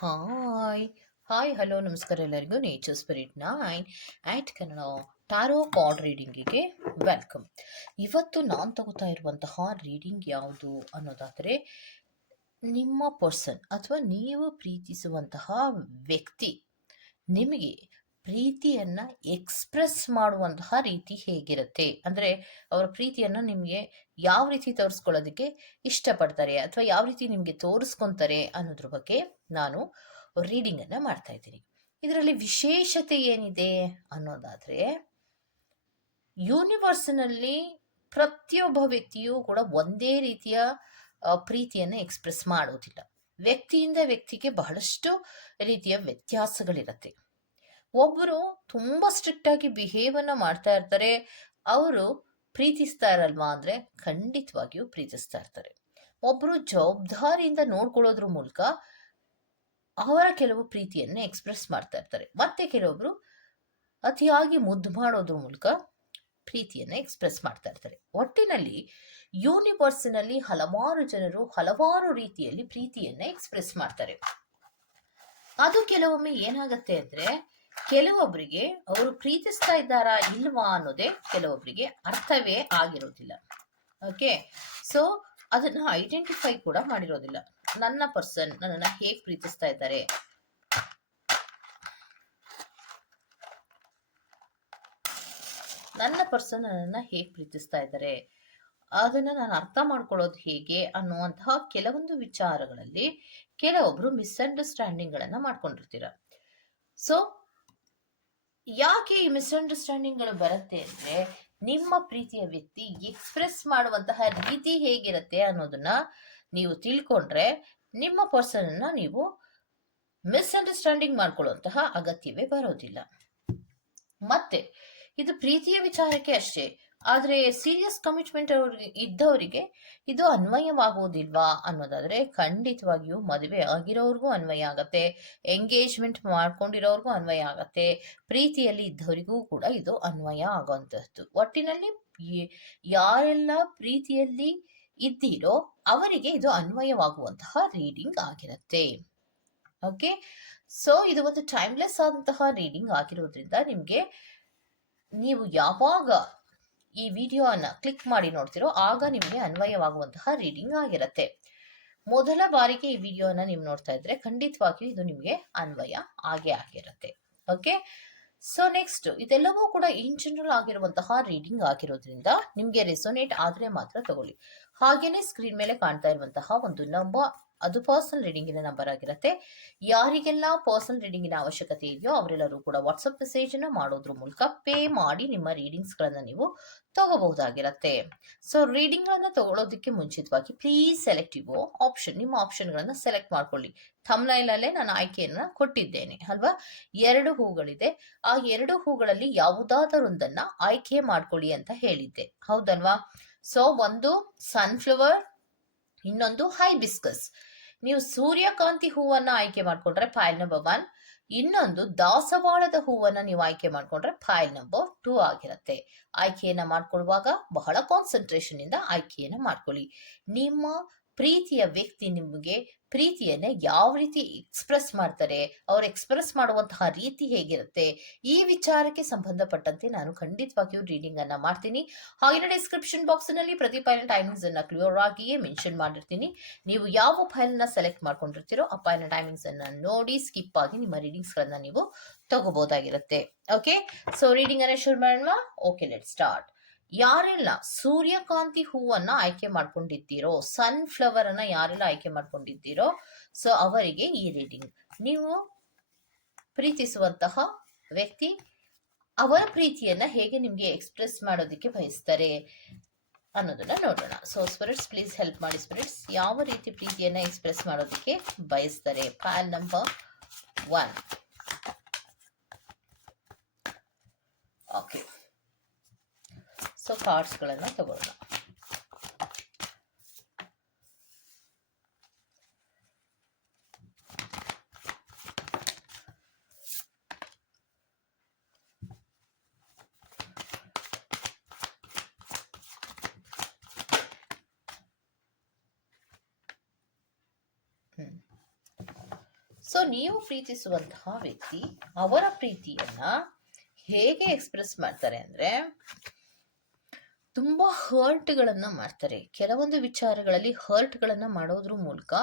Hi hi hello ನಮಸ್ಕಾರ ಎಲ್ಲರಿಗೂ. Nature spirit nine at Kannada tarot card ರೀಡಿಂಗಿಗೆ welcome ಇವತ್ತು ನಾನು ತಗೋತಾ ಇರುವಂತಹ ರೀಡಿಂಗ್ ಯಾವುದು ಅನ್ನೋದಾದರೆ, ನಿಮ್ಮ ಪರ್ಸನ್ ಅಥವಾ ನೀವು ಪ್ರೀತಿಸುವಂತಹ ವ್ಯಕ್ತಿ ನಿಮಗೆ ಪ್ರೀತಿಯನ್ನು ಎಕ್ಸ್ಪ್ರೆಸ್ ಮಾಡುವಂತಹ ರೀತಿ ಹೇಗಿರುತ್ತೆ? ಅಂದರೆ ಅವರ ಪ್ರೀತಿಯನ್ನು ನಿಮಗೆ ಯಾವ ರೀತಿ ತೋರಿಸ್ಕೊಳ್ಳೋದಕ್ಕೆ ಇಷ್ಟಪಡ್ತಾರೆ? ಅಥವಾ ಯಾವ ರೀತಿ ನಿಮಗೆ ತೋರಿಸ್ಕೊಂತಾರೆ ಅನ್ನೋದ್ರ ಬಗ್ಗೆ ನಾನು ರೀಡಿಂಗನ್ನು ಮಾಡ್ತಾ ಇದ್ದೀನಿ. ಇದರಲ್ಲಿ ವಿಶೇಷತೆ ಏನಿದೆ ಅನ್ನೋದಾದರೆ, ಯೂನಿವರ್ಸ್ನಲ್ಲಿ ಪ್ರತಿಯೊಬ್ಬ ವ್ಯಕ್ತಿಯೂ ಕೂಡ ಒಂದೇ ರೀತಿಯ ಪ್ರೀತಿಯನ್ನು ಎಕ್ಸ್ಪ್ರೆಸ್ ಮಾಡೋದಿಲ್ಲ. ವ್ಯಕ್ತಿಯಿಂದ ವ್ಯಕ್ತಿಗೆ ಬಹಳಷ್ಟು ರೀತಿಯ ವ್ಯತ್ಯಾಸಗಳಿರುತ್ತೆ. ಒಬ್ಬರು ತುಂಬ ಸ್ಟ್ರಿಕ್ಟ್ ಆಗಿ ಬಿಹೇವನ್ನ ಮಾಡ್ತಾ ಇರ್ತಾರೆ. ಅವರು ಪ್ರೀತಿಸ್ತಾ ಇರಲ್ವಾ ಅಂದರೆ ಖಂಡಿತವಾಗಿಯೂ ಪ್ರೀತಿಸ್ತಾ ಇರ್ತಾರೆ. ಒಬ್ಬರು ಜವಾಬ್ದಾರಿಯಿಂದ ನೋಡ್ಕೊಳ್ಳೋದ್ರ ಮೂಲಕ ಅವರ ಕೆಲವು ಪ್ರೀತಿಯನ್ನು ಎಕ್ಸ್ಪ್ರೆಸ್ ಮಾಡ್ತಾ ಇರ್ತಾರೆ. ಮತ್ತೆ ಕೆಲವೊಬ್ರು ಅತಿಯಾಗಿ ಮುದ್ದು ಮಾಡೋದ್ರ ಮೂಲಕ ಪ್ರೀತಿಯನ್ನು ಎಕ್ಸ್ಪ್ರೆಸ್ ಮಾಡ್ತಾ ಇರ್ತಾರೆ. ಒಟ್ಟಿನಲ್ಲಿ ಯೂನಿವರ್ಸ್ನಲ್ಲಿ ಹಲವಾರು ಜನರು ಹಲವಾರು ರೀತಿಯಲ್ಲಿ ಪ್ರೀತಿಯನ್ನು ಎಕ್ಸ್ಪ್ರೆಸ್ ಮಾಡ್ತಾರೆ. ಅದು ಕೆಲವೊಮ್ಮೆ ಏನಾಗತ್ತೆ ಅಂದ್ರೆ ಕೆಲವೊಬ್ಬರಿಗೆ ಅವರು ಪ್ರೀತಿಸ್ತಾ ಇದ್ದಾರಾ ಇಲ್ವಾ ಅನ್ನೋದೇ ಕೆಲವೊಬ್ಬರಿಗೆ ಅರ್ಥವೇ ಆಗಿರೋದಿಲ್ಲ. ಓಕೆ ಸೊ ಅದನ್ನ ಐಡೆಂಟಿಫೈ ಕೂಡ ಮಾಡಿರೋದಿಲ್ಲ. ನನ್ನ ಪರ್ಸನ್ ನನ್ನನ್ನು ಹೇಗೆ ಪ್ರೀತಿಸ್ತಾ ಇದ್ದಾರೆ? ನನ್ನ ಪರ್ಸನ್ ನನ್ನನ್ನ ಹೇಗೆ ಪ್ರೀತಿಸ್ತಾ ಇದ್ದಾರೆ? ಅದನ್ನು ನಾನು ಅರ್ಥ ಮಾಡ್ಕೊಳ್ಳೋದು ಹೇಗೆ ಅನ್ನುವಂತಹ ಕೆಲವೊಂದು ವಿಚಾರಗಳಲ್ಲಿ ಕೆಲವೊಬ್ರು ಮಿಸ್ಅಂಡರ್ಸ್ಟ್ಯಾಂಡಿಂಗ್ಗಳನ್ನು ಮಾಡ್ಕೊಂಡಿರ್ತೀರ. ಸೊ ಯಾಕೆ ಈ ಮಿಸ್ಅಂಡರ್ಸ್ಟ್ಯಾಂಡಿಂಗ್ಗಳು ಬರುತ್ತೆ ಅಂದರೆ ನಿಮ್ಮ ಪ್ರೀತಿಯ ವ್ಯಕ್ತಿ ಎಕ್ಸ್ಪ್ರೆಸ್ ಮಾಡುವಂತಹ ರೀತಿ ಹೇಗಿರುತ್ತೆ ಅನ್ನೋದನ್ನ ನೀವು ತಿಳ್ಕೊಂಡ್ರೆ ನಿಮ್ಮ ಪರ್ಸನನ್ನು ನೀವು ಮಿಸ್ಅಂಡರ್ಸ್ಟ್ಯಾಂಡಿಂಗ್ ಮಾಡ್ಕೊಳ್ಳುವಂತಹ ಅಗತ್ಯವೇ ಬರೋದಿಲ್ಲ. ಮತ್ತೆ, ಇದು ಪ್ರೀತಿಯ ವಿಚಾರಕ್ಕೆ ಅಷ್ಟೇ. ಆದರೆ ಸೀರಿಯಸ್ ಕಮಿಟ್ಮೆಂಟ್ ಅವ್ರಿಗೆ ಇದ್ದವರಿಗೆ ಇದು ಅನ್ವಯವಾಗುವುದಿಲ್ವಾ ಅನ್ನೋದಾದರೆ ಖಂಡಿತವಾಗಿಯೂ ಮದುವೆ ಆಗಿರೋರಿಗೂ ಅನ್ವಯ ಆಗತ್ತೆ ಎಂಗೇಜ್ಮೆಂಟ್ ಮಾಡ್ಕೊಂಡಿರೋರಿಗೂ ಅನ್ವಯ ಆಗತ್ತೆ, ಪ್ರೀತಿಯಲ್ಲಿ ಇದ್ದವರಿಗೂ ಕೂಡ ಇದು ಅನ್ವಯ ಆಗುವಂತಹದ್ದು. ಒಟ್ಟಿನಲ್ಲಿ ಯಾರೆಲ್ಲ ಪ್ರೀತಿಯಲ್ಲಿ ಇದ್ದೀರೋ ಅವರಿಗೆ ಇದು ಅನ್ವಯವಾಗುವಂತಹ ರೀಡಿಂಗ್ ಆಗಿರುತ್ತೆ. ಓಕೆ ಸೊ ಇದು ಒಂದು ಟೈಮ್ಲೆಸ್ ಆದಂತಹ ರೀಡಿಂಗ್ ಆಗಿರೋದ್ರಿಂದ ನಿಮಗೆ ನೀವು ಯಾವಾಗ ಈ ವಿಡಿಯೋನ ಕ್ಲಿಕ್ ಮಾಡಿ ನೋಡ್ತಿರೋ ಆಗ ನಿಮಗೆ ಅನ್ವಯವಾಗುವಂತಹ ರೀಡಿಂಗ್ ಆಗಿರುತ್ತೆ. ಮೊದಲ ಬಾರಿಗೆ ಈ ವಿಡಿಯೋನ ನೀವು ನೋಡ್ತಾ ಇದ್ರೆ ಖಂಡಿತವಾಗಿಯೂ ಇದು ನಿಮಗೆ ಅನ್ವಯ ಆಗೇ ಆಗಿರುತ್ತೆ. ಓಕೆ ಸೊ ನೆಕ್ಸ್ಟ್ ಇದೆಲ್ಲವೂ ಕೂಡ ಇನ್ ಜನರಲ್ ಆಗಿರುವಂತಹ ರೀಡಿಂಗ್ ಆಗಿರೋದ್ರಿಂದ ನಿಮಗೆ ರೆಸೊನೇಟ್ ಆದರೆ ಮಾತ್ರ ತಗೊಳ್ಳಿ. ಹಾಗೇನೆ ಸ್ಕ್ರೀನ್ ಮೇಲೆ ಕಾಣ್ತಾ ಇರುವಂತಹ ಒಂದು ನಂಬರ್ ಅದು ಪರ್ಸನಲ್ ರೀಡಿಂಗಿನ ನಂಬರ್ ಆಗಿರುತ್ತೆ. ಯಾರಿಗೆಲ್ಲ ಪರ್ಸನಲ್ ರೀಡಿಂಗಿನ ಅವಶ್ಯಕತೆ ಇದೆಯೋ ಅವರೆಲ್ಲರೂ ಕೂಡ ವಾಟ್ಸಪ್ ಮೆಸೇಜ್ ಅನ್ನ ಮಾಡೋದ್ರ ಮೂಲಕ ಪೇ ಮಾಡಿ ನಿಮ್ಮ ರೀಡಿಂಗ್ಸ್ ಗಳನ್ನ ನೀವು ತಗೋಬಹುದಾಗಿರುತ್ತೆ. ಸೊ ರೀಡಿಂಗ್ ಗಳನ್ನ ತಗೊಳ್ಳೋದಕ್ಕೆ ಮುಂಚಿತವಾಗಿ ಪ್ಲೀಸ್ ಸೆಲೆಕ್ಟಿವ್ ಆಪ್ಷನ್ ನಿಮ್ಮ ಆಪ್ಷನ್ ಗಳನ್ನ ಸೆಲೆಕ್ಟ್ ಮಾಡ್ಕೊಳ್ಳಿ. ಥಮ್ಲೈನಲ್ಲೇ ನಾನು ಆಯ್ಕೆಯನ್ನು ಕೊಟ್ಟಿದ್ದೇನೆ, ಅಲ್ವಾ? ಎರಡು ಹೂಗಳಿದೆ. ಆ ಎರಡು ಹೂಗಳಲ್ಲಿ ಯಾವುದಾದರೊಂದನ್ನು ಆಯ್ಕೆ ಮಾಡ್ಕೊಳ್ಳಿ ಅಂತ ಹೇಳಿದ್ದೆ. ಹೌದಲ್ವಾ? ಸೊ ಒಂದು ಸನ್ಫ್ಲವರ್ ಇನ್ನೊಂದು ಹೈಬಿಸ್ಕಸ್. ನೀವು ಸೂರ್ಯಕಾಂತಿ ಹೂವನ್ನ ಆಯ್ಕೆ ಮಾಡ್ಕೊಂಡ್ರೆ ಫೈಲ್ ನಂಬರ್ ಒನ್ ಇನ್ನೊಂದು ದಾಸವಾಳದ ಹೂವನ್ನ ನೀವು ಆಯ್ಕೆ ಮಾಡ್ಕೊಂಡ್ರೆ ಫೈಲ್ ನಂಬರ್ ಟೂ ಆಗಿರುತ್ತೆ. ಆಯ್ಕೆಯನ್ನ ಮಾಡ್ಕೊಳ್ಳುವಾಗ ಬಹಳ ಕಾನ್ಸಂಟ್ರೇಷನ್ ಇಂದ ಆಯ್ಕೆಯನ್ನ ಮಾಡ್ಕೊಳ್ಳಿ. ನಿಮ್ಮ ಪ್ರೀತಿಯ ವ್ಯಕ್ತಿ ನಿಮಗೆ ಪ್ರೀತಿಯನ್ನ ಯಾವ ರೀತಿ ಎಕ್ಸ್ಪ್ರೆಸ್ ಮಾಡ್ತಾರೆ, ಅವ್ರು ಎಕ್ಸ್ಪ್ರೆಸ್ ಮಾಡುವಂತಹ ರೀತಿ ಹೇಗಿರುತ್ತೆ, ಈ ವಿಚಾರಕ್ಕೆ ಸಂಬಂಧಪಟ್ಟಂತೆ ನಾನು ಖಂಡಿತವಾಗಿಯೂ ರೀಡಿಂಗ್ ಅನ್ನ ಮಾಡ್ತೀನಿ. ಹಾಗೆ ಡಿಸ್ಕ್ರಿಪ್ಷನ್ ಬಾಕ್ಸ್ನಲ್ಲಿ ಪ್ರತಿ ಫೈಲ್ ಟೈಮಿಂಗ್ಸ್ ಅನ್ನ ಕ್ಲಿಯರ್ ಆಗಿಯೇ ಮೆನ್ಷನ್ ಮಾಡಿರ್ತೀನಿ. ನೀವು ಯಾವ ಫೈಲ್ ಸೆಲೆಕ್ಟ್ ಮಾಡ್ಕೊಂಡಿರ್ತೀರೋ ಆ ಫೈಲ್ ಟೈಮಿಂಗ್ಸ್ ಅನ್ನ ನೋಡಿ ಸ್ಕಿಪ್ ಆಗಿ ನಿಮ್ಮ ರೀಡಿಂಗ್ಸ್ ಗಳನ್ನ ನೀವು ತಗೋಬಹುದಾಗಿರುತ್ತೆ. ಓಕೆ ಸೊ ರೀಡಿಂಗ್ ಅನ್ನ ಶುರು ಮಾಡೋಣ ಓಕೆ ಲೆಟ್ ಸ್ಟಾರ್ಟ್ ಯಾರೆಲ್ಲ ಸೂರ್ಯಕಾಂತಿ ಹೂವನ್ನ ಆಯ್ಕೆ ಮಾಡ್ಕೊಂಡಿದ್ದೀರೋ ಸನ್ಫ್ಲವರ್ ಅನ್ನ ಯಾರೆಲ್ಲ ಆಯ್ಕೆ ಮಾಡ್ಕೊಂಡಿದ್ದೀರೋ ಸೊ ಅವರಿಗೆ ಈ ರೀಡಿಂಗ್ ನೀವು ಪ್ರೀತಿಸುವಂತಹ ವ್ಯಕ್ತಿ ಅವರ ಪ್ರೀತಿಯನ್ನ ಹೇಗೆ ನಿಮ್ಗೆ ಎಕ್ಸ್ಪ್ರೆಸ್ ಮಾಡೋದಕ್ಕೆ ಬಯಸ್ತಾರೆ ಅನ್ನೋದನ್ನ ನೋಡೋಣ. ಸೊ ಸ್ಪಿರಿಟ್ಸ್ ಪ್ಲೀಸ್ ಹೆಲ್ಪ್ ಮಾಡಿ ಸ್ಪಿರಿಟ್ಸ್ ಯಾವ ರೀತಿ ಪ್ರೀತಿಯನ್ನ ಎಕ್ಸ್ಪ್ರೆಸ್ ಮಾಡೋದಕ್ಕೆ ಬಯಸ್ತಾರೆ? Pile number one okay so ಕಾರ್ಡ್ಸ್ಗಳನ್ನು ತಗೊಳ್ಳೋಣ. ಸೊ ನೀವು ಪ್ರೀತಿಸುವಂತಹ ವ್ಯಕ್ತಿ ಅವರ ಪ್ರೀತಿಯನ್ನ ಹೇಗೆ ಎಕ್ಸ್ಪ್ರೆಸ್ ಮಾಡ್ತಾರೆ ಅಂದ್ರೆ ತುಂಬಾ ಹರ್ಟ್ಗಳನ್ನು ಮಾಡ್ತಾರೆ. ಕೆಲವೊಂದು ವಿಚಾರಗಳಲ್ಲಿ ಹರ್ಟ್ಗಳನ್ನು ಮಾಡೋದ್ರ ಮೂಲಕ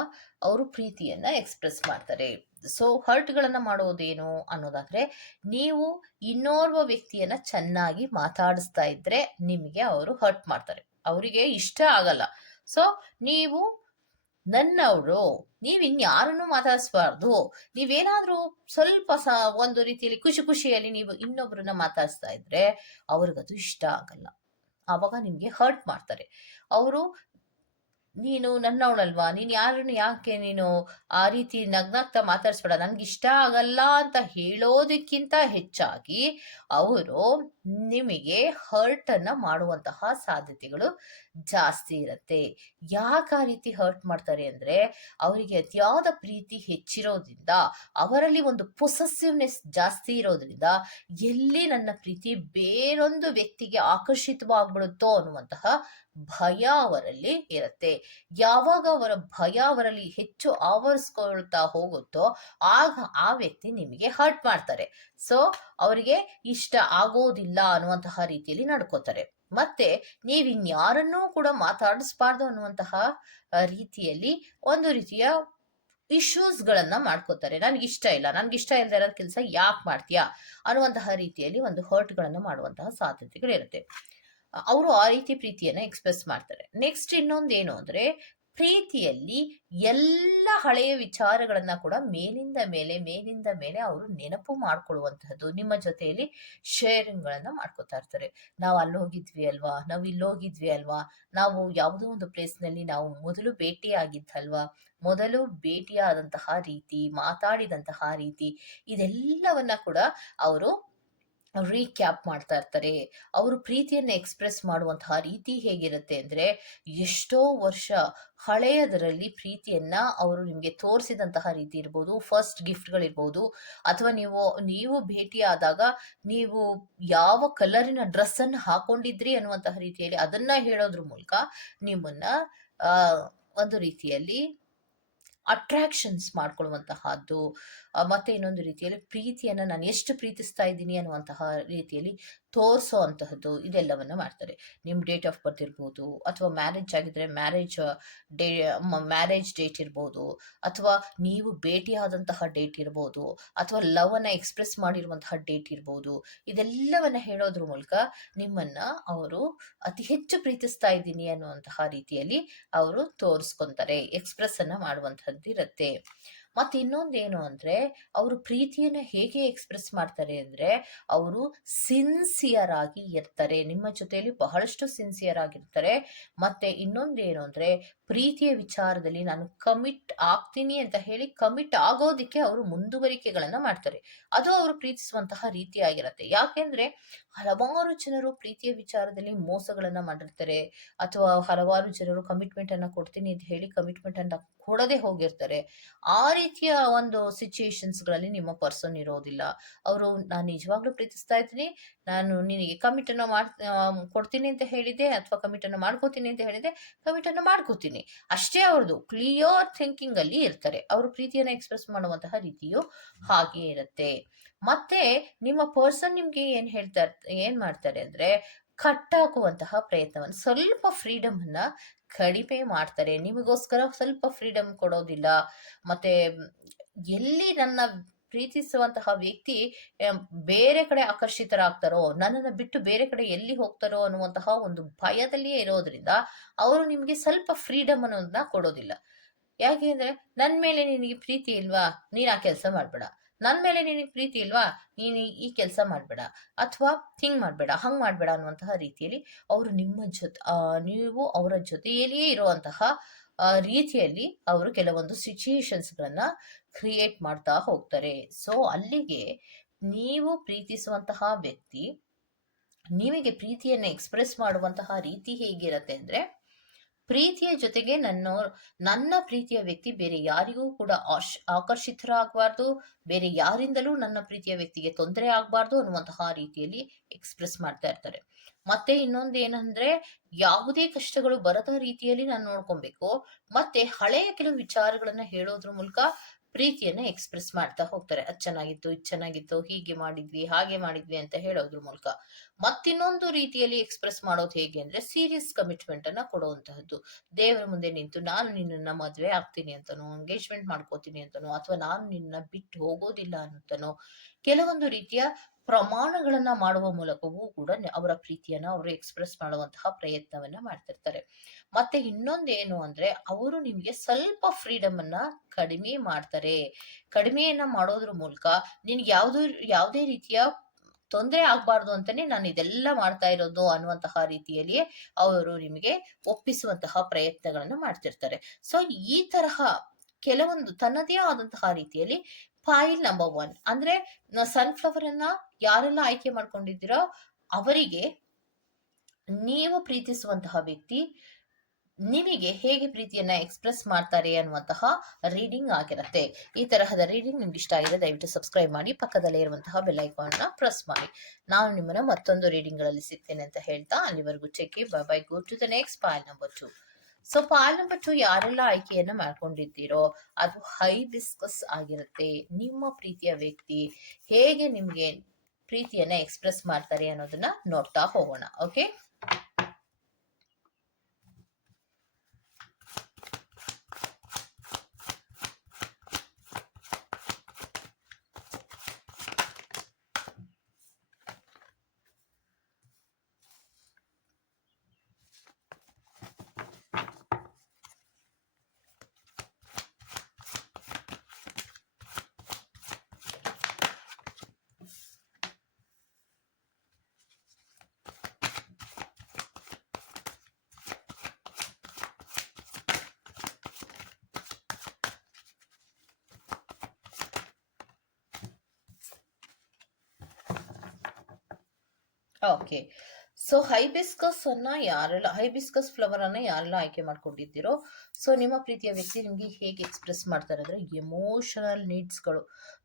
ಅವರು ಪ್ರೀತಿಯನ್ನ ಎಕ್ಸ್ಪ್ರೆಸ್ ಮಾಡ್ತಾರೆ. ಸೊ, ಹರ್ಟ್ಗಳನ್ನು ಮಾಡೋದೇನು ಅನ್ನೋದಾದರೆ, ನೀವು ಇನ್ನೋರ್ವ ವ್ಯಕ್ತಿಯನ್ನ ಚೆನ್ನಾಗಿ ಮಾತಾಡಿಸ್ತಾ ಇದ್ರೆ ನಿಮಗೆ ಅವರು ಹರ್ಟ್ ಮಾಡ್ತಾರೆ. ಅವರಿಗೆ ಇಷ್ಟ ಆಗಲ್ಲ. ಸೊ, ನೀವು ನನ್ನವರು, ನೀವ್ ಇನ್ಯಾರನ್ನು ಮಾತಾಡಿಸ್ಬಾರ್ದು. ನೀವೇನಾದರೂ ಸ್ವಲ್ಪ ಸ ಒಂದು ರೀತಿಯಲ್ಲಿ ಖುಷಿ ಖುಷಿಯಲ್ಲಿ ನೀವು ಇನ್ನೊಬ್ಬರನ್ನ ಮಾತಾಡಿಸ್ತಾ ಇದ್ರೆ ಅವ್ರಿಗದು ಇಷ್ಟ ಆಗಲ್ಲ. ಆವಾಗ ನಿಮ್ಗೆ ಹರ್ಟ್ ಮಾಡ್ತಾರೆ. ಅವರು, ನೀನು ನನ್ನವಳಲ್ವಾ? ನೀನು ಯಾರನ್ನು ಯಾಕೆ ನೀನು ಆ ರೀತಿ ನಗ್ನಾಗ್ತಾ ಮಾತಾಡಿಸ್ಬೇಡ? ನನಗೆ ಇಷ್ಟ ಆಗಲ್ಲ ಅಂತ ಹೇಳೋದಕ್ಕಿಂತ ಹೆಚ್ಚಾಗಿ, ಅವರು ನಿಮಗೆ ಹರ್ಟ್ ಅನ್ನ ಮಾಡುವಂತಹ ಸಾಧ್ಯತೆಗಳು ಜಾಸ್ತಿ ಇರುತ್ತೆ. ಯಾಕೆ ಆ ರೀತಿ ಹರ್ಟ್ ಮಾಡ್ತಾರೆ ಅಂದ್ರೆ, ಅವರಿಗೆ ಅತಿಯಾದ ಪ್ರೀತಿ ಹೆಚ್ಚಿರೋದ್ರಿಂದ, ಅವರಲ್ಲಿ ಒಂದು ಪೊಸೆಸಿವ್ನೆಸ್ ಜಾಸ್ತಿ ಇರೋದ್ರಿಂದ, ಎಲ್ಲಿ ನನ್ನ ಪ್ರೀತಿ ಬೇರೊಂದು ವ್ಯಕ್ತಿಗೆ ಆಕರ್ಷಿತವಾಗ್ಬಿಡುತ್ತೋ ಅನ್ನುವಂತಹ ಭಯ ಅವರಲ್ಲಿ ಇರುತ್ತೆ. ಯಾವಾಗ ಅವರ ಭಯ ಅವರಲ್ಲಿ ಹೆಚ್ಚು ಆವರಿಸ್ಕೊಳ್ತಾ ಹೋಗುತ್ತೋ, ಆಗ ಆ ವ್ಯಕ್ತಿ ನಿಮಗೆ ಹರ್ಟ್ ಮಾಡ್ತಾರೆ. ಸೊ ಅವರಿಗೆ ಇಷ್ಟ ಆಗೋದಿಲ್ಲ ಅನ್ನುವಂತಹ ರೀತಿಯಲ್ಲಿ ನಡ್ಕೋತಾರೆ. ಮತ್ತೆ ನೀವಿನ್ಯಾರನ್ನೂ ಕೂಡ ಮಾತಾಡಿಸ್ಬಾರ್ದು ಅನ್ನುವಂತಹ ರೀತಿಯಲ್ಲಿ ಒಂದು ರೀತಿಯ ಇಶ್ಯೂಸ್ ಗಳನ್ನ ಮಾಡ್ಕೋತಾರೆ. ನನ್ಗೆ ಇಷ್ಟ ಇಲ್ಲ. ನನ್ಗೆ ಇಷ್ಟ ಇಲ್ಲದೆ ಇರೋ ಕೆಲಸ ಯಾಕೆ ಮಾಡ್ತೀಯಾ ಅನ್ನುವಂತಹ ರೀತಿಯಲ್ಲಿ ಒಂದು ಹರ್ಟ್ಗಳನ್ನು ಮಾಡುವಂತಹ ಸಾಧ್ಯತೆಗಳಿರುತ್ತೆ. ಅವರು ಆ ರೀತಿ ಪ್ರೀತಿಯನ್ನು ಎಕ್ಸ್ಪ್ರೆಸ್ ಮಾಡ್ತಾರೆ. ನೆಕ್ಸ್ಟ್ ಇನ್ನೊಂದು ಏನು ಅಂದ್ರೆ ಪ್ರೀತಿಯಲ್ಲಿ ಎಲ್ಲ ಹಳೆಯ ವಿಚಾರಗಳನ್ನ ಕೂಡ ಮೇಲಿಂದ ಮೇಲೆ ಮೇಲಿಂದ ಮೇಲೆ ಅವರು ನೆನಪು ಮಾಡ್ಕೊಳ್ಳುವಂತಹದ್ದು ನಿಮ್ಮ ಜೊತೆಯಲ್ಲಿ ಶೇರಿಂಗ್ ಗಳನ್ನ ಮಾಡ್ಕೋತಾ ಇರ್ತಾರೆ. ನಾವು ಅಲ್ಲಿ ಹೋಗಿದ್ವಿ ಅಲ್ವಾ? ನಾವು ಇಲ್ಲಿ ಹೋಗಿದ್ವಿ ಅಲ್ವಾ? ನಾವು ಯಾವುದೋ ಒಂದು ಪ್ಲೇಸ್ನಲ್ಲಿ ನಾವು ಮೊದಲು ಭೇಟಿ ಆಗಿದ್ದಲ್ವಾ ಮೊದಲು ಭೇಟಿಯಾದಂತಹ ರೀತಿ, ಮಾತಾಡಿದಂತಹ ರೀತಿ ಇದೆಲ್ಲವನ್ನ ಕೂಡ ಅವರು ರೀಕ್ಯಾಪ್ ಮಾಡ್ತಾ ಇರ್ತಾರೆ, ಅವರು ಪ್ರೀತಿಯನ್ನು ಎಕ್ಸ್ಪ್ರೆಸ್ ಮಾಡುವಂತಹ ರೀತಿ ಹೇಗಿರುತ್ತೆ ಅಂದ್ರೆ ಎಷ್ಟೋ ವರ್ಷ ಹಳೆಯದರಲ್ಲಿ ಪ್ರೀತಿಯನ್ನ ಅವರು ನಿಮಗೆ ತೋರಿಸಿದಂತಹ ರೀತಿ ಇರ್ಬೋದು, ಫಸ್ಟ್ ಗಿಫ್ಟ್ಗಳಿರ್ಬೋದು, ಅಥವಾ ನೀವು ನೀವು ಭೇಟಿಯಾದಾಗ ನೀವು ಯಾವ ಕಲರಿನ ಡ್ರೆಸ್ ಅನ್ನು ಹಾಕೊಂಡಿದ್ರಿ ಅನ್ನುವಂತಹ ರೀತಿಯಲ್ಲಿ ಅದನ್ನ ಹೇಳೋದ್ರ ಮೂಲಕ ನಿಮ್ಮನ್ನ ಒಂದು ರೀತಿಯಲ್ಲಿ ಅಟ್ರಾಕ್ಷನ್ಸ್ ಮಾಡ್ಕೊಳ್ಳುವಂತಹದ್ದು ಮತ್ತೆ ಇನ್ನೊಂದು ರೀತಿಯಲ್ಲಿ ಪ್ರೀತಿಯನ್ನು ನಾನು ಎಷ್ಟು ಪ್ರೀತಿಸ್ತಾ ಇದ್ದೀನಿ ಅನ್ನುವಂತಹ ರೀತಿಯಲ್ಲಿ ತೋರಿಸೋ ಅಂತಹದ್ದು ಇದೆಲ್ಲವನ್ನ ಮಾಡ್ತಾರೆ. ನಿಮ್ಮ ಡೇಟ್ ಆಫ್ ಬರ್ತ್ ಇರ್ಬೋದು, ಅಥವಾ ಮ್ಯಾರೇಜ್ ಆಗಿದ್ರೆ ಮ್ಯಾರೇಜ್ ಡೇ ಮ್ಯಾರೇಜ್ ಡೇಟ್ ಇರ್ಬೋದು, ಅಥವಾ ನೀವು ಭೇಟಿಯಾದಂತಹ ಡೇಟ್ ಇರ್ಬೋದು, ಅಥವಾ ಲವ್ ಅನ್ನ ಎಕ್ಸ್ಪ್ರೆಸ್ ಮಾಡಿರುವಂತಹ ಡೇಟ್ ಇರ್ಬೋದು, ಇದೆಲ್ಲವನ್ನ ಹೇಳೋದ್ರ ಮೂಲಕ ನಿಮ್ಮನ್ನ ಅವರು ಅತಿ ಹೆಚ್ಚು ಪ್ರೀತಿಸ್ತಾ ಇದ್ದೀನಿ ಅನ್ನುವಂತಹ ರೀತಿಯಲ್ಲಿ ಅವರು ತೋರಿಸ್ಕೊಂತಾರೆ ಎಕ್ಸ್ಪ್ರೆಸ್ ಅನ್ನ ಮಾಡುವಂತಹದ್ದು ಇರುತ್ತೆ ಮತ್ತೆ ಇನ್ನೊಂದೇನು ಅಂದ್ರೆ, ಅವರು ಪ್ರೀತಿಯನ್ನ ಹೇಗೆ ಎಕ್ಸ್ಪ್ರೆಸ್ ಮಾಡ್ತಾರೆ ಅಂದ್ರೆ, ಅವರು ಸಿನ್ಸಿಯರ್ ಆಗಿ ಇರ್ತಾರೆ. ನಿಮ್ಮ ಜೊತೆಯಲ್ಲಿ ಬಹಳಷ್ಟು ಸಿನ್ಸಿಯರ್ ಆಗಿರ್ತಾರೆ. ಮತ್ತೆ ಇನ್ನೊಂದೇನು ಅಂದ್ರೆ, ಪ್ರೀತಿಯ ವಿಚಾರದಲ್ಲಿ ನಾನು ಕಮಿಟ್ ಆಗ್ತೀನಿ ಅಂತ ಹೇಳಿ ಕಮಿಟ್ ಆಗೋದಿಕ್ಕೆ ಅವರು ಮುಂದುವರಿಕೆಗಳನ್ನ ಮಾಡ್ತಾರೆ. ಅದು ಅವರು ಪ್ರೀತಿಸುವಂತಹ ರೀತಿ ಆಗಿರತ್ತೆ. ಯಾಕೆಂದ್ರೆ ಹಲವಾರು ಜನರು ಪ್ರೀತಿಯ ವಿಚಾರದಲ್ಲಿ ಮೋಸಗಳನ್ನ ಮಾಡಿರ್ತಾರೆ, ಅಥವಾ ಹಲವಾರು ಜನರು ಕಮಿಟ್ಮೆಂಟ್ ಅನ್ನ ಕೊಡ್ತೀನಿ ಅಂತ ಹೇಳಿ ಕಮಿಟ್ಮೆಂಟ್ ಅನ್ನ ಕೊಡದೆ ಹೋಗಿರ್ತಾರೆ. ಆ ರೀತಿಯ ಒಂದು ಸಿಚುಯೇಷನ್ಸ್ಗಳಲ್ಲಿ ನಿಮ್ಮ ಪರ್ಸನ್ ಇರೋದಿಲ್ಲ. ಅವರು, ನಾನು ನಿಜವಾಗ್ಲೂ ಪ್ರೀತಿಸ್ತಾ ಇದ್ದೀನಿ. ನಾನು ನಿನಗೆ ಕಮಿಟ್ ಅನ್ನು ಮಾಡ್ ಕೊಡ್ತೀನಿ ಅಂತ ಹೇಳಿದೆ ಅಥವಾ ಕಮಿಟ್ ಅನ್ನ ಮಾಡ್ಕೋತೀನಿ ಅಂತ ಹೇಳಿದೆ ಕಮಿಟ್ ಅನ್ನು ಮಾಡ್ಕೋತೀನಿ. ಅಷ್ಟೇ ಅವ್ರದ್ದು. ಕ್ಲಿಯರ್ ಥಿಂಕಿಂಗ್ ಅಲ್ಲಿ ಇರ್ತಾರೆ. ಅವರು ಪ್ರೀತಿಯನ್ನು ಎಕ್ಸ್ಪ್ರೆಸ್ ಮಾಡುವಂತಹ ರೀತಿಯು ಹಾಗೆ ಇರುತ್ತೆ. ಮತ್ತೆ ನಿಮ್ಮ ಪರ್ಸನ್ ನಿಮ್ಗೆ ಏನ್ ಹೇಳ್ತಾ, ಏನ್ ಮಾಡ್ತಾರೆ ಅಂದ್ರೆ, ಕಟ್ಟಾಕುವಂತಹ ಪ್ರಯತ್ನವನ್ನು, ಸ್ವಲ್ಪ ಫ್ರೀಡಮ್ ಅನ್ನ ಕಡಿಮೆ ಮಾಡ್ತಾರೆ. ನಿಮಗೋಸ್ಕರ ಸ್ವಲ್ಪ ಫ್ರೀಡಮ್ ಕೊಡೋದಿಲ್ಲ. ಮತ್ತೆ ಎಲ್ಲಿ ನನ್ನ ಪ್ರೀತಿಸುವಂತಹ ವ್ಯಕ್ತಿ ಬೇರೆ ಕಡೆ ಆಕರ್ಷಿತರಾಗ್ತಾರೋ, ನನ್ನನ್ನು ಬಿಟ್ಟು ಬೇರೆ ಕಡೆ ಎಲ್ಲಿ ಹೋಗ್ತಾರೋ ಅನ್ನುವಂತಹ ಒಂದು ಭಯದಲ್ಲಿಯೇ ಇರೋದ್ರಿಂದ ಅವರು ನಿಮಗೆ ಸ್ವಲ್ಪ ಫ್ರೀಡಮ್ ಅನ್ನೋದನ್ನ ಕೊಡೋದಿಲ್ಲ. ಯಾಕೆ ಅಂದ್ರೆ ನನ್ನ ಮೇಲೆ ನಿನಗೆ ಪ್ರೀತಿ ಇಲ್ವಾ? ನೀನ್ ಆ ಕೆಲಸ ಮಾಡ್ಬೇಡ. ನನ್ ಮೇಲೆ ನಿನಗೆ ಪ್ರೀತಿ ಇಲ್ವಾ? ನೀನು ಈ- ಕೆಲಸ ಮಾಡಬೇಡ ಅಥವಾ ಹಿಂಗೆ ಮಾಡಬೇಡ, ಹಂಗೆ ಮಾಡಬೇಡ ಅನ್ನುವಂತಹ ರೀತಿಯಲ್ಲಿ ಅವರು ನಿಮ್ಮ ಜೊತೆ ನೀವು ಅವರ ಜೊತೆಯಲ್ಲಿಯೇ ಇರುವಂತಹ ರೀತಿಯಲ್ಲಿ ಅವರು ಕೆಲವೊಂದು ಸಿಚುಯೇಷನ್ಸ್ ಗಳನ್ನ ಕ್ರಿಯೇಟ್ ಮಾಡ್ತಾ ಹೋಗ್ತಾರೆ. ಸೊ ಅಲ್ಲಿಗೆ ನೀವು ಪ್ರೀತಿಸುವಂತಹ ವ್ಯಕ್ತಿ, ನಿಮಗೆ ಪ್ರೀತಿಯನ್ನು ಎಕ್ಸ್ಪ್ರೆಸ್ ಮಾಡುವಂತಹ ರೀತಿ ಹೇಗಿರತ್ತೆ ಅಂದ್ರೆ ಪ್ರೀತಿಯ ಜೊತೆಗೆ ನನ್ನ ನನ್ನ ಪ್ರೀತಿಯ ವ್ಯಕ್ತಿ ಬೇರೆ ಯಾರಿಗೂ ಕೂಡ ಆಶ್- ಆಕರ್ಷಿತರಾಗಬಾರ್ದು, ಬೇರೆ ಯಾರಿಂದಲೂ ನನ್ನ ಪ್ರೀತಿಯ ವ್ಯಕ್ತಿಗೆ ತೊಂದರೆ ಆಗಬಾರ್ದು ಅನ್ನುವಂತಹ ರೀತಿಯಲ್ಲಿ ಎಕ್ಸ್ಪ್ರೆಸ್ ಮಾಡ್ತಾ ಇರ್ತಾರೆ. ಮತ್ತೆ ಇನ್ನೊಂದು ಏನಂದ್ರೆ, ಯಾವುದೇ ಕಷ್ಟಗಳು ಬರದ ರೀತಿಯಲ್ಲಿ ನಾನು ನೋಡ್ಕೊಬೇಕು. ಮತ್ತೆ ಹಳೆಯ ಕೆಲವು ವಿಚಾರಗಳನ್ನ ಹೇಳೋದ್ರ ಮೂಲಕ ಪ್ರೀತಿಯನ್ನ ಎಕ್ಸ್‌ಪ್ರೆಸ್ ಮಾಡ್ತಾ ಹೋಗ್ತಾರೆ. ಅದು ಚೆನ್ನಾಗಿತ್ತು, ಇದು ಚೆನ್ನಾಗಿತ್ತು, ಹೀಗೆ ಮಾಡಿದ್ವಿ, ಹಾಗೆ ಮಾಡಿದ್ವಿ ಅಂತ ಹೇಳೋದ್ರ ಮೂಲಕ. ಮತ್ತಿನ್ನೊಂದು ರೀತಿಯಲ್ಲಿ ಎಕ್ಸ್‌ಪ್ರೆಸ್ ಮಾಡೋದು ಹೇಗೆ ಅಂದ್ರೆ ಸೀರಿಯಸ್ ಕಮಿಟ್ಮೆಂಟ್ ಅನ್ನ ಕೊಡುವಂತಹದ್ದು. ದೇವರ ಮುಂದೆ ನಿಂತು ನಾನು ನಿನ್ನನ್ನ ಮದ್ವೆ ಆಗ್ತೀನಿ ಅಂತನೋ, ಎಂಗೇಜ್‌ಮೆಂಟ್ ಮಾಡ್ಕೋತೀನಿ ಅಂತನೋ, ಅಥವಾ ನಾನು ನಿನ್ನ ಬಿಟ್ಟು ಹೋಗೋದಿಲ್ಲ ಅಂತನೋ, ಕೆಲವೊಂದು ರೀತಿಯ ಪ್ರಮಾಣಗಳನ್ನ ಮಾಡುವ ಮೂಲಕವೂ ಕೂಡ ಅವರ ಪ್ರೀತಿಯನ್ನ ಅವರು ಎಕ್ಸ್‌ಪ್ರೆಸ್ ಮಾಡುವಂತಹ ಪ್ರಯತ್ನವನ್ನ ಮಾಡ್ತಿರ್ತಾರೆ. ಮತ್ತೆ ಇನ್ನೊಂದೇನು ಅಂದ್ರೆ ಅವರು ನಿಮಗೆ ಸ್ವಲ್ಪ ಫ್ರೀಡಮ್ ಅನ್ನ ಕಡಿಮೆ ಮಾಡ್ತಾರೆ. ಕಡಿಮೆಯನ್ನ ಮಾಡೋದ್ರ ಮೂಲಕ ನಿನ್ಗೆ ಯಾವ್ದು, ಯಾವುದೇ ರೀತಿಯ ತೊಂದರೆ ಆಗ್ಬಾರ್ದು ಅಂತಾನೆ ನಾನು ಇದೆಲ್ಲ ಮಾಡ್ತಾ ಇರೋದು ಅನ್ನುವಂತಹ ರೀತಿಯಲ್ಲಿ ಅವರು ನಿಮಗೆ ಒಪ್ಪಿಸುವಂತಹ ಪ್ರಯತ್ನಗಳನ್ನು ಮಾಡ್ತಿರ್ತಾರೆ. ಸೊ ಈ ತರಹ ಕೆಲವೊಂದು ತನ್ನದೇ ಆದಂತಹ ರೀತಿಯಲ್ಲಿ ಫೈಲ್ ನಂಬರ್ ಒನ್ ಅಂದ್ರೆ ಸನ್‌ಫ್ಲವರ್ ಅನ್ನ ಯಾರೆಲ್ಲ ಆಯ್ಕೆ ಮಾಡ್ಕೊಂಡಿದ್ದೀರೋ ಅವರಿಗೆ ನೀವು ಪ್ರೀತಿಸುವಂತಹ ವ್ಯಕ್ತಿ ನಿಮಗೆ ಹೇಗೆ ಪ್ರೀತಿಯನ್ನ ಎಕ್ಸ್‌ಪ್ರೆಸ್ ಮಾಡ್ತಾರೆ ಅನ್ನುವಂತಹ ರೀಡಿಂಗ್ ಆಗಿರುತ್ತೆ ಈ ತರಹದ ರೀಡಿಂಗ್ ನಿಮ್ಗೆ ಇಷ್ಟ ಆಗಿದೆ ದಯವಿಟ್ಟು ಸಬ್ಸ್ಕ್ರೈಬ್ ಮಾಡಿ. ಪಕ್ಕದಲ್ಲೇ ಇರುವಂತಹ ಬೆಲ್ ಐಕಾನ್ನ ಪ್ರೆಸ್ ಮಾಡಿ. ನಾನು ನಿಮ್ಮನ್ನ ಮತ್ತೊಂದು ರೀಡಿಂಗ್‌ಗಳಲ್ಲಿ ಸಿಗ್ತೇನೆ ಅಂತ ಹೇಳ್ತಾ ಅಲ್ಲಿವರೆಗೂ check bye bye. Go to the next pile number two so pile number two ಯಾರೆಲ್ಲ ಆಯ್ಕೆಯನ್ನು ಮಾಡ್ಕೊಂಡಿದ್ದೀರೋ, ಅದು ಹೈ ಬಿಸ್ಕಸ್ ಆಗಿರುತ್ತೆ. ನಿಮ್ಮ ಪ್ರೀತಿಯ ವ್ಯಕ್ತಿ ಹೇಗೆ ನಿಮ್ಗೆ ಪ್ರೀತಿಯನ್ನ ಎಕ್ಸ್‌ಪ್ರೆಸ್ ಮಾಡ್ತಾರೆ ಅನ್ನೋದನ್ನ ನೋಡ್ತಾ ಹೋಗೋಣ. ಓಕೆ? ಓಕೆ. ಸೊ ಹೈಬಿಸ್ಕಸ್ ಅನ್ನ ಯಾರೆಲ್ಲ ಹೈಬಿಸ್ಕಸ್ ಫ್ಲವರ್ ಅನ್ನ ಯಾರೆಲ್ಲ ಆಯ್ಕೆ ಮಾಡ್ಕೊಂಡಿದ್ದೀರೋ ಸೊ ನಿಮ್ಮ ಪ್ರೀತಿಯ ವ್ಯಕ್ತಿ ನಿಮಗೆ ಹೇಗೆ ಎಕ್ಸ್‌ಪ್ರೆಸ್ ಮಾಡ್ತಾರೆ ಅಂದ್ರೆ ಎಮೋಷನಲ್ ನೀಡ್ಸ್‌ಗಳು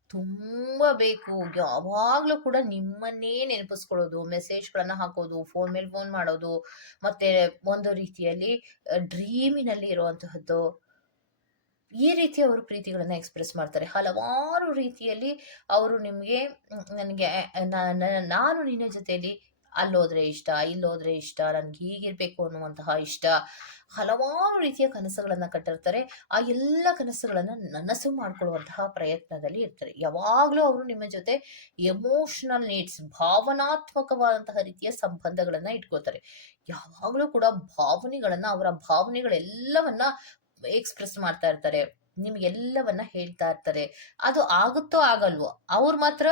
ತುಂಬಾ ಬೇಕು. ಯಾವಾಗಲೂ ಕೂಡ ನಿಮ್ಮನ್ನೇ ನೆನಪಿಸ್ಕೊಳ್ಳೋದು, ಮೆಸೇಜ್ಗಳನ್ನು ಹಾಕೋದು, ಫೋನ್ ಮೇಲೆ ಫೋನ್ ಮಾಡೋದು, ಮತ್ತೆ ಒಂದು ರೀತಿಯಲ್ಲಿ ಡ್ರೀಮಿನಲ್ಲಿ ಇರುವಂತಹದ್ದು. ಈ ರೀತಿ ಅವರು ಪ್ರೀತಿಗಳನ್ನು ಎಕ್ಸ್‌ಪ್ರೆಸ್ ಮಾಡ್ತಾರೆ. ಹಲವಾರು ರೀತಿಯಲ್ಲಿ ಅವರು ನಿಮಗೆ ನನಗೆ ನಾನು ನಿನ್ನ ಜೊತೆಯಲ್ಲಿ ಅಲ್ಲೋದ್ರೆ ಇಷ್ಟ, ಇಲ್ಲೋದ್ರೆ ಇಷ್ಟ, ನನ್ಗೆ ಹೀಗಿರ್ಬೇಕು ಅನ್ನುವಂತಹ ಇಷ್ಟ. ಹಲವಾರು ರೀತಿಯ ಕನಸುಗಳನ್ನ ಕಟ್ಟಿರ್ತಾರೆ. ಆ ಎಲ್ಲ ಕನಸುಗಳನ್ನ ನನಸು ಮಾಡ್ಕೊಳ್ಳುವಂತಹ ಪ್ರಯತ್ನದಲ್ಲಿ ಇರ್ತಾರೆ. ಯಾವಾಗಲೂ ಅವರು ನಿಮ್ಮ ಜೊತೆ ಎಮೋಷನಲ್ ನೀಡ್ಸ್ ಭಾವನಾತ್ಮಕವಾದಂತಹ ರೀತಿಯ ಸಂಬಂಧಗಳನ್ನ ಇಟ್ಕೋತಾರೆ. ಯಾವಾಗಲೂ ಕೂಡ ಭಾವನೆಗಳನ್ನ ಅವರ ಭಾವನೆಗಳೆಲ್ಲವನ್ನ ಎಕ್ಸ್‌ಪ್ರೆಸ್ ಮಾಡ್ತಾ ಇರ್ತಾರೆ. ನಿಮ್ಗೆಲ್ಲವನ್ನ ಹೇಳ್ತಾ ಇರ್ತಾರೆ. ಅದು ಆಗುತ್ತೋ ಆಗಲ್ವೋ, ಅವ್ರು ಮಾತ್ರ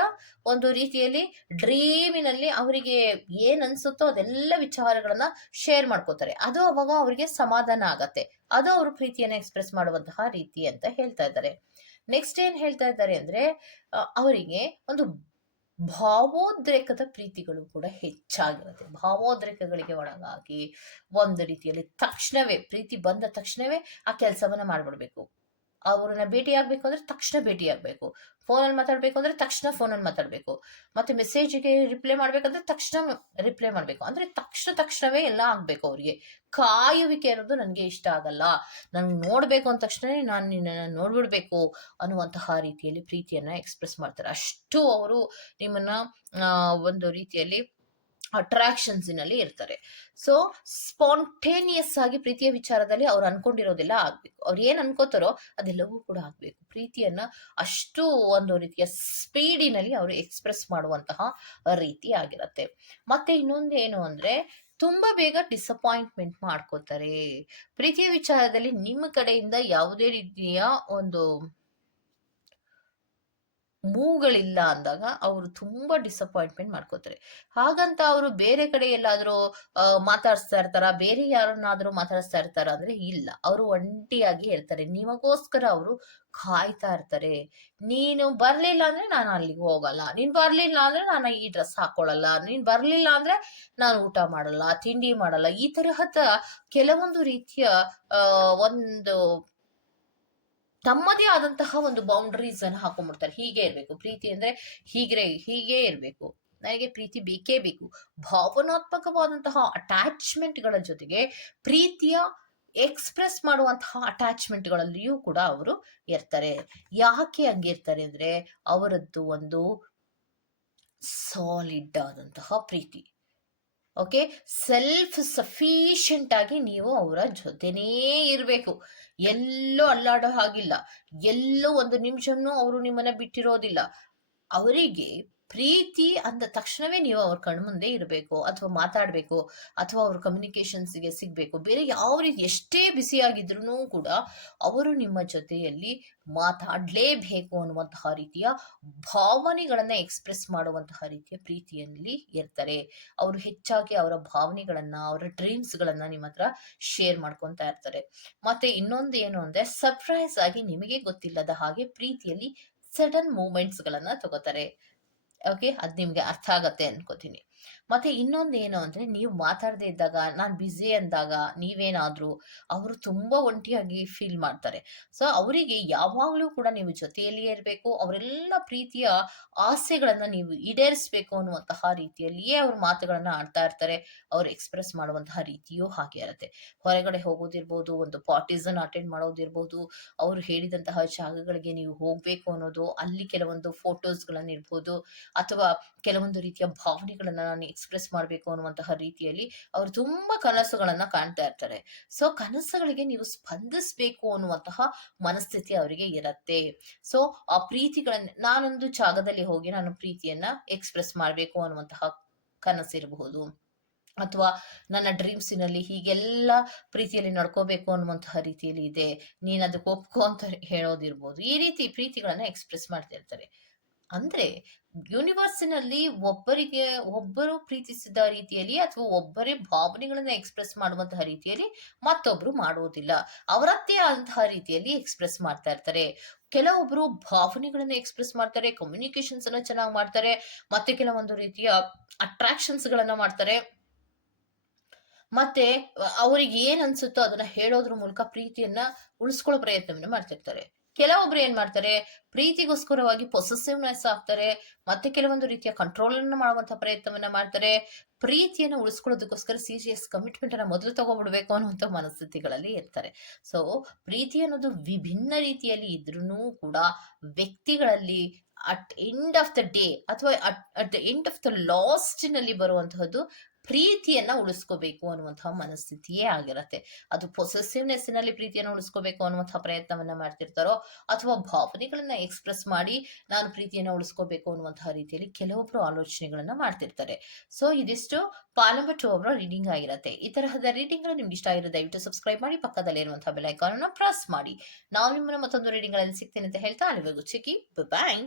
ಒಂದು ರೀತಿಯಲ್ಲಿ ಡ್ರೀಮಿನಲ್ಲಿ ಅವರಿಗೆ ಏನ್ ಅನ್ಸುತ್ತೋ ಅದೆಲ್ಲ ವಿಚಾರಗಳನ್ನ ಶೇರ್ ಮಾಡ್ಕೋತಾರೆ. ಅದು ಅವಾಗ ಅವರಿಗೆ ಸಮಾಧಾನ ಆಗತ್ತೆ. ಅದು ಅವ್ರ ಪ್ರೀತಿಯನ್ನ ಎಕ್ಸ್‌ಪ್ರೆಸ್ ಮಾಡುವಂತಹ ರೀತಿ ಅಂತ ಹೇಳ್ತಾ ಇದ್ದಾರೆ. ನೆಕ್ಸ್ಟ್ ಏನ್ ಹೇಳ್ತಾ ಇದ್ದಾರೆ ಅಂದ್ರೆ ಅವರಿಗೆ ಒಂದು ಭಾವೋದ್ರೇಕದ ಪ್ರೀತಿಗಳು ಕೂಡ ಹೆಚ್ಚಾಗಿರುತ್ತೆ. ಭಾವೋದ್ರೇಕಗಳಿಗೆ ಒಳಗಾಗಿ ಒಂದು ರೀತಿಯಲ್ಲಿ ತಕ್ಷಣವೇ, ಪ್ರೀತಿ ಬಂದ ತಕ್ಷಣವೇ ಆ ಕೆಲಸವನ್ನ ಮಾಡ್ಬಿಡ್ಬೇಕು. ಅವ್ರನ್ನ ಭೇಟಿ ಆಗ್ಬೇಕು ಅಂದ್ರೆ ತಕ್ಷಣ ಭೇಟಿ ಆಗಬೇಕು ಫೋನಲ್ಲಿ ಮಾತಾಡ್ಬೇಕು ಅಂದ್ರೆ ತಕ್ಷಣ ಫೋನಲ್ಲಿ ಮಾತಾಡ್ಬೇಕು. ಮತ್ತೆ ಮೆಸೇಜ್‌ಗೆ ರಿಪ್ಲೈ ಮಾಡ್ಬೇಕಂದ್ರೆ ತಕ್ಷಣ ರಿಪ್ಲೈ ಮಾಡ್ಬೇಕು. ಅಂದ್ರೆ ತಕ್ಷಣ ತಕ್ಷಣವೇ ಎಲ್ಲ ಆಗ್ಬೇಕು ಅವ್ರಿಗೆ. ಕಾಯುವಿಕೆ ಅನ್ನೋದು ನನ್ಗೆ ಇಷ್ಟ ಆಗಲ್ಲ. ನಾನು ನೋಡ್ಬೇಕು ಅಂದ ತಕ್ಷಣನೇ ನಾನು ನಿನ್ನನ್ನ ನೋಡ್ಬಿಡ್ಬೇಕು ಅನ್ನುವಂತಹ ರೀತಿಯಲ್ಲಿ ಪ್ರೀತಿಯನ್ನ ಎಕ್ಸ್‌ಪ್ರೆಸ್ ಮಾಡ್ತಾರೆ. ಅಷ್ಟು ಅವರು ನಿಮ್ಮನ್ನ ಒಂದು ರೀತಿಯಲ್ಲಿ ಅಟ್ರಾಕ್ಷನ್ಸ್‌ನಲ್ಲಿ ಇರ್ತಾರೆ. ಸೊ ಸ್ಪಾಂಟೇನಿಯಸ್ ಆಗಿ ಪ್ರೀತಿಯ ವಿಚಾರದಲ್ಲಿ ಅವ್ರು ಅನ್ಕೊಂಡಿರೋದೆಲ್ಲ ಆಗ್ಬೇಕು. ಅವ್ರು ಏನ್ ಅನ್ಕೋತಾರೋ ಅದೆಲ್ಲವೂ ಕೂಡ ಆಗ್ಬೇಕು. ಪ್ರೀತಿಯನ್ನ ಅಷ್ಟು ಒಂದು ರೀತಿಯ ಸ್ಪೀಡಿನಲ್ಲಿ ಅವರು ಎಕ್ಸ್‌ಪ್ರೆಸ್ ಮಾಡುವಂತಹ ರೀತಿ ಆಗಿರತ್ತೆ. ಮತ್ತೆ ಇನ್ನೊಂದೇನು ಅಂದ್ರೆ, ತುಂಬಾ ಬೇಗ ಡಿಸಪಾಯಿಂಟ್‌ಮೆಂಟ್ ಮಾಡ್ಕೋತಾರೆ. ಪ್ರೀತಿಯ ವಿಚಾರದಲ್ಲಿ ನಿಮ್ಮ ಕಡೆಯಿಂದ ಯಾವುದೇ ರೀತಿಯ ಒಂದು ಮೂವ್‌ಗಳಿಲ್ಲ ಅಂದಾಗ ಅವರು ತುಂಬಾ ಡಿಸಪಾಯಿಂಟ್‌ಮೆಂಟ್ ಮಾಡ್ಕೋತಾರೆ. ಹಾಗಂತ ಅವರು ಬೇರೆ ಕಡೆ ಎಲ್ಲಾದ್ರೂ ಮಾತಾಡಿಸ್ತಾ ಇರ್ತಾರಾ? ಬೇರೆ ಯಾರನ್ನಾದ್ರೂ ಮಾತಾಡಿಸ್ತಾ ಇರ್ತಾರ ಅಂದ್ರೆ ಇಲ್ಲ. ಅವರು ಒಂಟಿಯಾಗಿ ಇರ್ತಾರೆ. ನಿಮಗೋಸ್ಕರ ಅವರು ಕಾಯ್ತಾ ಇರ್ತಾರೆ. ನೀನು ಬರ್ಲಿಲ್ಲ ಅಂದ್ರೆ ನಾನು ಅಲ್ಲಿಗೆ ಹೋಗಲ್ಲ. ನೀನ್ ಬರ್ಲಿಲ್ಲ ಅಂದ್ರೆ ನಾನು ಈ ಡ್ರೆಸ್ ಹಾಕೊಳ್ಳಲ್ಲ. ನೀನ್ ಬರ್ಲಿಲ್ಲ ಅಂದ್ರೆ ನಾನು ಊಟ ಮಾಡಲ್ಲ, ತಿಂಡಿ ಮಾಡಲ್ಲ. ಈ ತರಹದ ಕೆಲವೊಂದು ರೀತಿಯ ಒಂದು ತಮ್ಮದೇ ಆದಂತಹ ಒಂದು ಬೌಂಡ್ರೀಸ್ ಅನ್ನು ಹಾಕೊಂಡ್ಬಿಡ್ತಾರೆ. ಹೀಗೆ ಇರಬೇಕು ಪ್ರೀತಿ ಅಂದ್ರೆ ಹೀಗೆ ಹೀಗೆ ಇರಬೇಕು ನನಗೆ ಪ್ರೀತಿ ಬೇಕೇ ಬೇಕು. ಭಾವನಾತ್ಮಕವಾದಂತಹ ಅಟ್ಯಾಚ್‌ಮೆಂಟ್‌ಗಳ ಜೊತೆಗೆ ಪ್ರೀತಿಯ ಎಕ್ಸ್‌ಪ್ರೆಸ್ ಮಾಡುವಂತಹ ಅಟ್ಯಾಚ್‌ಮೆಂಟ್‌ಗಳಲ್ಲಿಯೂ ಕೂಡ ಅವರು ಇರ್ತಾರೆ. ಯಾಕೆ ಹಂಗಿರ್ತಾರೆ ಅಂದ್ರೆ, ಅವರದ್ದು ಒಂದು ಸಾಲಿಡ್ ಆದಂತಹ ಪ್ರೀತಿ. ಓಕೆ. ಸೆಲ್ಫ್ ಸಫಿಶಿಯಂಟ್ ಆಗಿ ನೀವು ಅವರ ಜೊತೆನೇ ಇರಬೇಕು ಎಲ್ಲೂ ಅಲ್ಲಾಡೋ ಹಾಗಿಲ್ಲ. ಎಲ್ಲೂ ಒಂದು ನಿಮಿಷನೂ ಅವರು ನಿಮ್ಮನ್ನ ಬಿಟ್ಟಿರೋದಿಲ್ಲ. ಅವರಿಗೆ ಪ್ರೀತಿ ಅಂದ ತಕ್ಷಣವೇ ನೀವು ಅವ್ರ ಕಣ್ಮುಂದೆ ಇರಬೇಕು ಅಥವಾ ಮಾತಾಡಬೇಕು ಅಥವಾ ಅವ್ರ ಕಮ್ಯುನಿಕೇಷನ್ಸ್‌ಗೆ ಸಿಗಬೇಕು ಬೇರೆ ಯಾವ ರೀತಿ ಎಷ್ಟೇ ಬಿಸಿಯಾಗಿದ್ರೂ ಕೂಡ ಅವರು ನಿಮ್ಮ ಜೊತೆಯಲ್ಲಿ ಮಾತಾಡಲೇಬೇಕು ಅನ್ನುವಂತಹ ರೀತಿಯ ಭಾವನೆಗಳನ್ನ ಎಕ್ಸ್‌ಪ್ರೆಸ್ ಮಾಡುವಂತಹ ರೀತಿಯ ಪ್ರೀತಿಯಲ್ಲಿ ಇರ್ತಾರೆ. ಅವರು ಹೆಚ್ಚಾಗಿ ಅವರ ಭಾವನೆಗಳನ್ನ, ಅವರ ಡ್ರೀಮ್ಸ್‌ಗಳನ್ನ ನಿಮ್ಮ ಹತ್ರ ಶೇರ್ ಮಾಡ್ಕೊತಾ ಇರ್ತಾರೆ. ಮತ್ತೆ ಇನ್ನೊಂದು ಏನು ಅಂದ್ರೆ ಸರ್ಪ್ರೈಸ್ ಆಗಿ ನಿಮಗೆ ಗೊತ್ತಿಲ್ಲದ ಹಾಗೆ ಪ್ರೀತಿಯಲ್ಲಿ ಸಡನ್ ಮೂಮೆಂಟ್ಸ್ಗಳನ್ನು ತಗೋತಾರೆ. ಓಕೆ. ಅದು ನಿಮಗೆ ಅರ್ಥ ಆಗತ್ತೆ ಅನ್ಕೋತೀನಿ. ಮತ್ತೆ ಇನ್ನೊಂದು ಏನು ಅಂದ್ರೆ ನೀವು ಮಾತಾಡದೇ ಇದ್ದಾಗ, ನಾನ್ ಬ್ಯುಸಿ ಅಂದಾಗ ನೀವೇನಾದ್ರೂ ಅವರು ತುಂಬಾ ಒಂಟಿಯಾಗಿ ಫೀಲ್ ಮಾಡ್ತಾರೆ. ಸೊ ಅವರಿಗೆ ಯಾವಾಗ್ಲೂ ಕೂಡ ನೀವು ಜೊತೆಯಲ್ಲಿಯೇ ಇರ್ಬೇಕು. ಅವರೆಲ್ಲ ಪ್ರೀತಿಯ ಆಸೆಗಳನ್ನ ನೀವು ಈಡೇರಿಸಬೇಕು ಅನ್ನುವಂತಹ ರೀತಿಯಲ್ಲಿಯೇ ಅವ್ರ ಮಾತುಗಳನ್ನ ಆಡ್ತಾ ಇರ್ತಾರೆ. ಅವ್ರು ಎಕ್ಸ್‌ಪ್ರೆಸ್ ಮಾಡುವಂತಹ ರೀತಿಯೂ ಹಾಗೆ ಇರುತ್ತೆ ಹೊರಗಡೆ ಹೋಗೋದಿರ್ಬೋದು, ಒಂದು ಪಾರ್ಟಿಸನ್ ಅಟೆಂಡ್ ಮಾಡೋದಿರ್ಬೋದು, ಅವರು ಹೇಳಿದಂತಹ ಜಾಗಗಳಿಗೆ ನೀವು ಹೋಗ್ಬೇಕು ಅನ್ನೋದು, ಅಲ್ಲಿ ಕೆಲವೊಂದು ಫೋಟೋಸ್‌ಗಳನ್ನ ಇರ್ಬೋದು ಅಥವಾ ಕೆಲವೊಂದು ರೀತಿಯ ಭಾವನೆಗಳನ್ನ ನಾನು ಎಕ್ಸ್‌ಪ್ರೆಸ್ ಮಾಡ್ಬೇಕು ಅನ್ನುವಂತಹ ರೀತಿಯಲ್ಲಿ ಅವರು ತುಂಬಾ ಕನಸುಗಳನ್ನ ಕಾಣ್ತಾ ಇರ್ತಾರೆ. ಸೊ ಕನಸುಗಳಿಗೆ ನೀವು ಸ್ಪಂದಿಸಬೇಕು ಅನ್ನುವಂತಹ ಮನಸ್ಥಿತಿ ಅವರಿಗೆ ಇರತ್ತೆ. ಸೊ ಆ ಪ್ರೀತಿಗಳನ್ನ ನಾನೊಂದು ಜಾಗದಲ್ಲಿ ಹೋಗಿ ನಾನು ಪ್ರೀತಿಯನ್ನ ಎಕ್ಸ್‌ಪ್ರೆಸ್ ಮಾಡ್ಬೇಕು ಅನ್ನುವಂತಹ ಕನಸಿರಬಹುದು. ಅಥವಾ ನನ್ನ ಡ್ರೀಮ್ಸಿನಲ್ಲಿ ಹೀಗೆಲ್ಲ ಪ್ರೀತಿಯಲ್ಲಿ ನಡ್ಕೋಬೇಕು ಅನ್ನುವಂತಹ ರೀತಿಯಲ್ಲಿ ಇದೆ. ನೀನ್ ಅದಕ್ಕೆ ಒಪ್ಕೋ ಅಂತ ಹೇಳೋದಿರ್ಬೋದು. ಈ ರೀತಿ ಪ್ರೀತಿಗಳನ್ನ ಎಕ್ಸ್‌ಪ್ರೆಸ್ ಮಾಡ್ತಾ ಇರ್ತಾರೆ. ಅಂದ್ರೆ ಯೂನಿವರ್ಸಿನಲ್ಲಿ ಒಬ್ಬರಿಗೆ ಒಬ್ಬರು ಪ್ರೀತಿಸಿದ ರೀತಿಯಲ್ಲಿ ಅಥವಾ ಒಬ್ಬರೇ ಭಾವನೆಗಳನ್ನ ಎಕ್ಸ್‌ಪ್ರೆಸ್ ಮಾಡುವಂತಹ ರೀತಿಯಲ್ಲಿ ಮತ್ತೊಬ್ರು ಮಾಡುವುದಿಲ್ಲ. ಅವರದ್ದೇ ಆದಂತಹ ರೀತಿಯಲ್ಲಿ ಎಕ್ಸ್‌ಪ್ರೆಸ್ ಮಾಡ್ತಾ ಇರ್ತಾರೆ. ಕೆಲವೊಬ್ರು ಭಾವನೆಗಳನ್ನ ಎಕ್ಸ್‌ಪ್ರೆಸ್ ಮಾಡ್ತಾರೆ. ಕಮ್ಯುನಿಕೇಷನ್ಸ್‌ನ ಚೆನ್ನಾಗಿ ಮಾಡ್ತಾರೆ. ಮತ್ತೆ ಕೆಲವೊಂದು ರೀತಿಯ ಅಟ್ರಾಕ್ಷನ್ಸ್ ಗಳನ್ನ ಮಾಡ್ತಾರೆ. ಮತ್ತೆ ಅವ್ರಿಗೆ ಏನ್ ಅನ್ಸುತ್ತೋ ಅದನ್ನ ಹೇಳೋದ್ರ ಮೂಲಕ ಪ್ರೀತಿಯನ್ನ ಉಳಿಸ್ಕೊಳ್ಳೋ ಪ್ರಯತ್ನವನ್ನ ಮಾಡ್ತಿರ್ತಾರೆ. ಕೆಲವೊಬ್ರು ಏನ್ ಮಾಡ್ತಾರೆ, ಪ್ರೀತಿಗೋಸ್ಕರವಾಗಿ ಪೊಸೆಸಿವ್‌ನೆಸ್ ಆಗ್ತಾರೆ. ಮತ್ತೆ ಕೆಲವೊಂದು ರೀತಿಯ ಕಂಟ್ರೋಲ್ ಅನ್ನ ಮಾಡುವಂತಹ ಪ್ರಯತ್ನವನ್ನ ಮಾಡ್ತಾರೆ. ಪ್ರೀತಿಯನ್ನ ಉಳಿಸ್ಕೊಳ್ಳೋದಕ್ಕೋಸ್ಕರ ಸೀರಿಯಸ್ ಕಮಿಟ್ಮೆಂಟ್ ಅನ್ನ ಮೊದಲು ತಗೊಂಡ್ಬಿಡ್ಬೇಕು ಅನ್ನುವಂತ ಮನಸ್ಥಿತಿಗಳಲ್ಲಿ ಇರ್ತಾರೆ. ಸೊ ಪ್ರೀತಿ ಅನ್ನೋದು ವಿಭಿನ್ನ ರೀತಿಯಲ್ಲಿ ಇದ್ರೂ ಕೂಡ ವ್ಯಕ್ತಿಗಳಲ್ಲಿ at end of the day ಅಥವಾ at at the end of the ಲಾಸ್ಟ್‌ನಲ್ಲಿ ಬರುವಂತಹದ್ದು ಪ್ರೀತಿಯನ್ನ ಉಳಿಸ್ಕೋಬೇಕು ಅನ್ನುವಂತಹ ಮನಸ್ಥಿತಿಯೇ ಆಗಿರುತ್ತೆ ಅದು ಪೊಸೆಸಿವ್ನೆಸ್ನಲ್ಲಿ ಪ್ರೀತಿಯನ್ನು ಉಳಿಸ್ಕೋಬೇಕು ಅನ್ನುವಂತಹ ಪ್ರಯತ್ನವನ್ನ ಮಾಡ್ತಿರ್ತಾರೋ ಅಥವಾ ಭಾವನೆಗಳನ್ನ ಎಕ್ಸ್‌ಪ್ರೆಸ್ ಮಾಡಿ ನಾನು ಪ್ರೀತಿಯನ್ನ ಉಳಿಸ್ಕೋಬೇಕು ಅನ್ನುವಂತಹ ರೀತಿಯಲ್ಲಿ ಕೆಲವೊಬ್ರು ಆಲೋಚನೆಗಳನ್ನ ಮಾಡ್ತಿರ್ತಾರೆ. ಸೊ ಇದಿಷ್ಟು ಪಾಲ್ ಟು 2 ಅವರ ರೀಡಿಂಗ್ ಆಗಿರುತ್ತೆ ಈ ತರಹದ ರೀಡಿಂಗ್‌ಗಳು ನಿಮ್ಗೆ ಇಷ್ಟ ಆಗಿರೋ ದಯವಿಟ್ಟು ಸಬ್ಸ್ಕ್ರೈಬ್ ಮಾಡಿ. ಪಕ್ಕದಲ್ಲಿ ಇರುವಂತಹ ಬೆಲ್ ಐಕಾನ್ ಅನ್ನು ಪ್ರೆಸ್ ಮಾಡಿ. ನಾವು ನಿಮ್ಮನ್ನ ಮತ್ತೊಂದು ರೀಡಿಂಗ್ಗಳಲ್ಲಿ ಸಿಗ್ತೇನೆ ಅಂತ ಹೇಳ್ತಾ ಅಲ್ಲಿವರೆಗೂ ಚಿಕ್ಕಿ ಬಾಯ್.